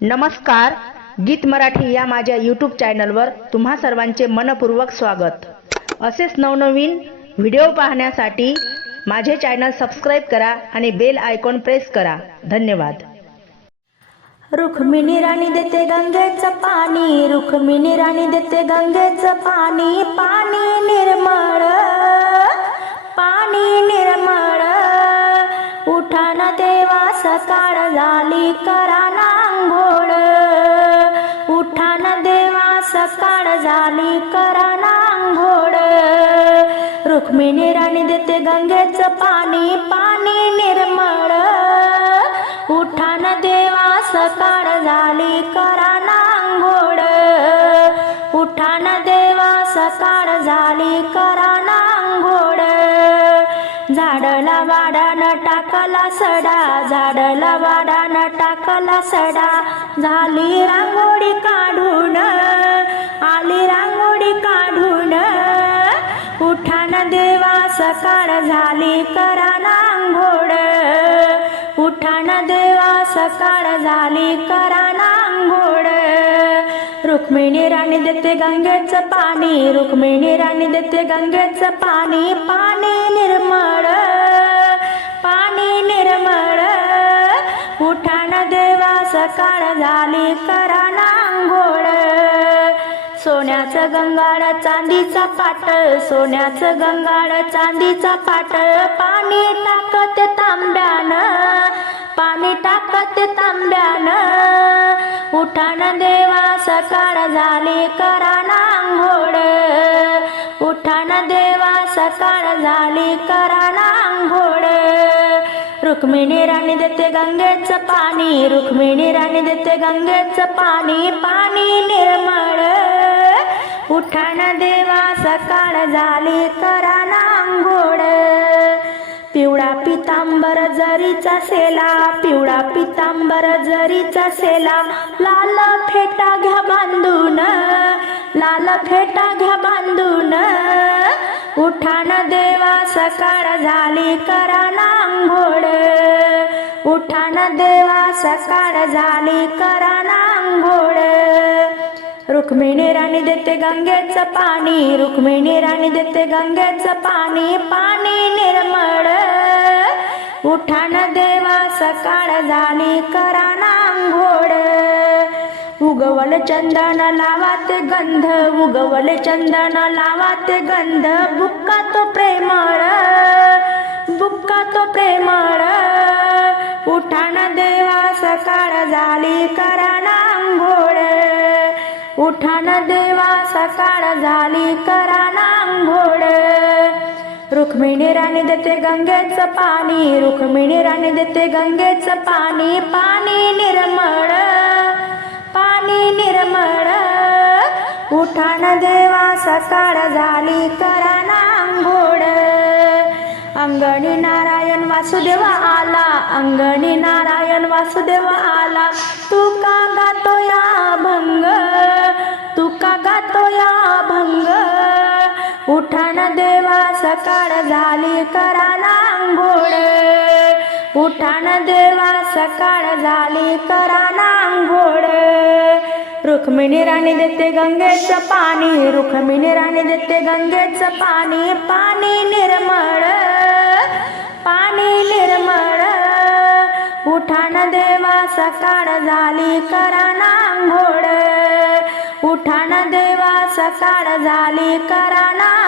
नमस्कार गीत मराठी या माझ्या यूट्यूब चॅनलवर तुम्हा सर्वांचे मनपूर्वक स्वागत. असेच नवनवीन व्हिडिओ पाहण्यासाठी माझे चॅनल सबस्क्राईब करा आणि बेल आयकॉन प्रेस करा. धन्यवाद. रुक्मिणी राणी देते गंगेचं पाणी रुक्मिणी राणी देते गंगेचं पाणी पाणी निर्मळ पाणी निर्मळ. उठाना देवा सकाळ झाली करा झाली करा रुक्मिणी राणी देते गंगेचं पाणी पाणी निर्मळ. उठान देवा सकाळ झाली करा नांघोळ उठान देवा सकाळ झाली करा नांघोळ झाडला वाडान टाकला सडा झाडला वाडान टाकला सडा. झाली रांगोळी सकाळ झाली करा नांघोळ उठाण देवा सकाळ झाली करा नांघोळ रुक्मिणी राणी देते गंगेचं पाणी रुक्मिणी राणी देते गंगेचं पाणी पाणी निर्मळ पाणी निर्मळ. उठाण देवा सकाळ झाली करा नांघोळ सोन्याचं गंगाळ चांदीचा पाटळ. सोन्याचं गंगाळ चांदीचा पाटळ. पाणी टाकत तांब्यानं पाणी टाकत तांब्यानं. उठान देवा सकाळ झाली करा आंघोळ. उठान देवा सकाळ झाली करा आंघोळ. रुक्मिणी राणी देते गंगेचं पाणी रुक्मिणी राणी देते गंगेचं पाणी पाणी निर्मळ. उठाण देवा सकाळ झाली करा नांघोळ पिवळा पितांबर जरीचा सेला पिवळा पितांबर जरीचा सेला. लाल फेटा घ्या बांधून लाल फेटा घ्या बांधून. उठाण देवा सकाळ झाली करा नांघोळ उठाण देवा सकाळ झाली करा नांघोळ रुक्मिणी राणी देते गंगेचं पाणी रुक्मिणी राणी देते गंगेचं पाणी पाणी निर्मळ. उठाण देवा सकाळ झाली करा नांघोळ उगवल चंदन लावाते गंध उगवल चंदन लावाते गंध बुक्का तो प्रेमळ. बुक्का तो प्रेमळ. उठाण देवा सकाळ झाली करा नांघोळ उठान देवा सकाळ झाली करा नांघोळ रुक्मिणी राणी देते गंगेचं पाणी रुक्मिणी राणी देते गंगेचं पाणी पाणी निर्मळ पाणी निर्मळ. उठान देवा सकाळ झाली करा नांघोळ अंगणी नारायण वासुदेव आला अंगणी नारायण वासुदेव आला. तू का गातो या भंग झाला भंग. उठान देवा सकाळ झाली करा नांघोळ उठाण देवा सकाळ झाली करा नांघोळ रुक्मिणी राणी देते गंगेचं पाणी रुक्मिणी राणी देते गंगेचं पाणी. पाणी निर्मळ पाणी निर्मळ. उठाण देवा सकाळ झाली करा उठान देवा